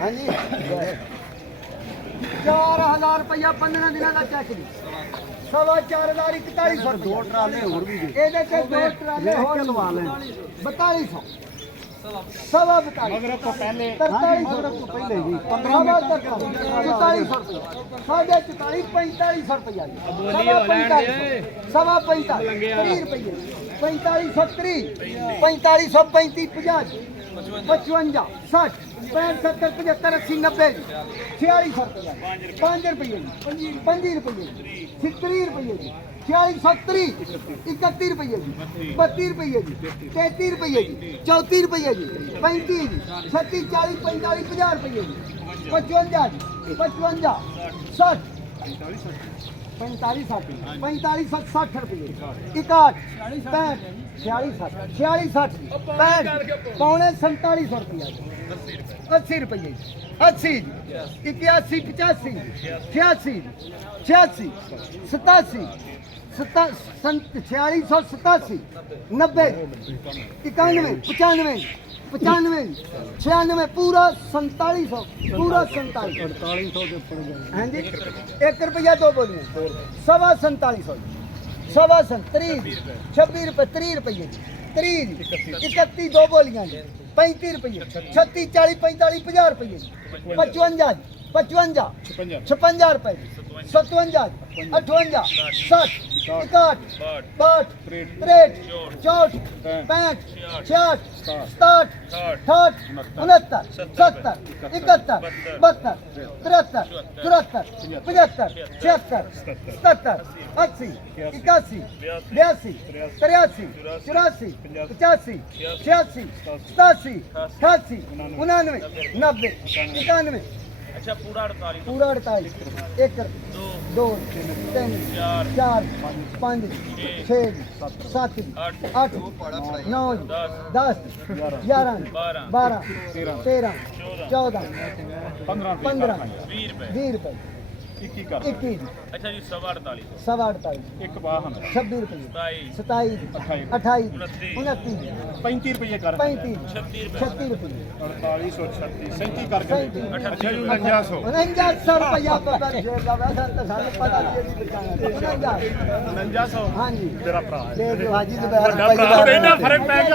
हाँ जी 4000 रुपया 15 दिनों का चेक जी 4,5000 4100 दो ट्राले होर भी दे ਇਹਦੇ ਤੇ ਦੋ ਟਰਾਲੇ ਹੋਰ ਲਵਾ ਲੈ 4200 सवा 42 मगर को पहले 4300 मगर को पहले जी 15 मिनट 4400 साढ़े 44 4500 रुपया सवा 45 30 रुपये 4530 4535 50 55 60 65 70 75 80 90 4600 रुपया 5 रुपये 5 रुपये 30 रुपये 4630 31 रुपये जी 32 रुपये जी 33 रुपये जी 34 रुपये जी 35 जी 36 40 45 50 रुपये जी 55 जी 55 60 45 60 45 60 रुपये 61 65 46 60 65 पौने 4700 रुपया 80 रुपये 80 81 85 86 86 87 4687 90 91 95 95 96 पूरा 4700 पूरा 4700 4800 के ऊपर हाँ जी 1 रुपया दो बोलिए सवा 4700 सवा 30 26 रुपये 30 रुपये 30 31 दो बोलियाँ 35 रुपये 36 40 45 50 रुपये 55 55 56 रुपये 57 58 60 61 62 63 64 65 66 67 68 69 70 71 72 73 74 75 76 77 80 81 82 83 84 85 86 87 88 99 90 91 अच्छा पूरा 48 पूरा 48 1 2 3 4 5 6 7 8 9 10 11 12 13 14 15 20 रुपये 21 कर 21 अच्छा जी 48 सवा 48 एक वाहन 26 रुपये 27 27 28 29 35 रुपए कर 35 36 रुपये 4836 37 करके 37 अच्छा जी 4900 4900 रुपया पर शेर का वैसा तो सारे पता नहीं है बचाना 4900 हाँ जी तेरा भरा है देख लो हाजी जुबैर ਵੱਡਾ ਭਰਾ ਇਹਦਾ ਫਰਕ ਪੈ ਗਿਆ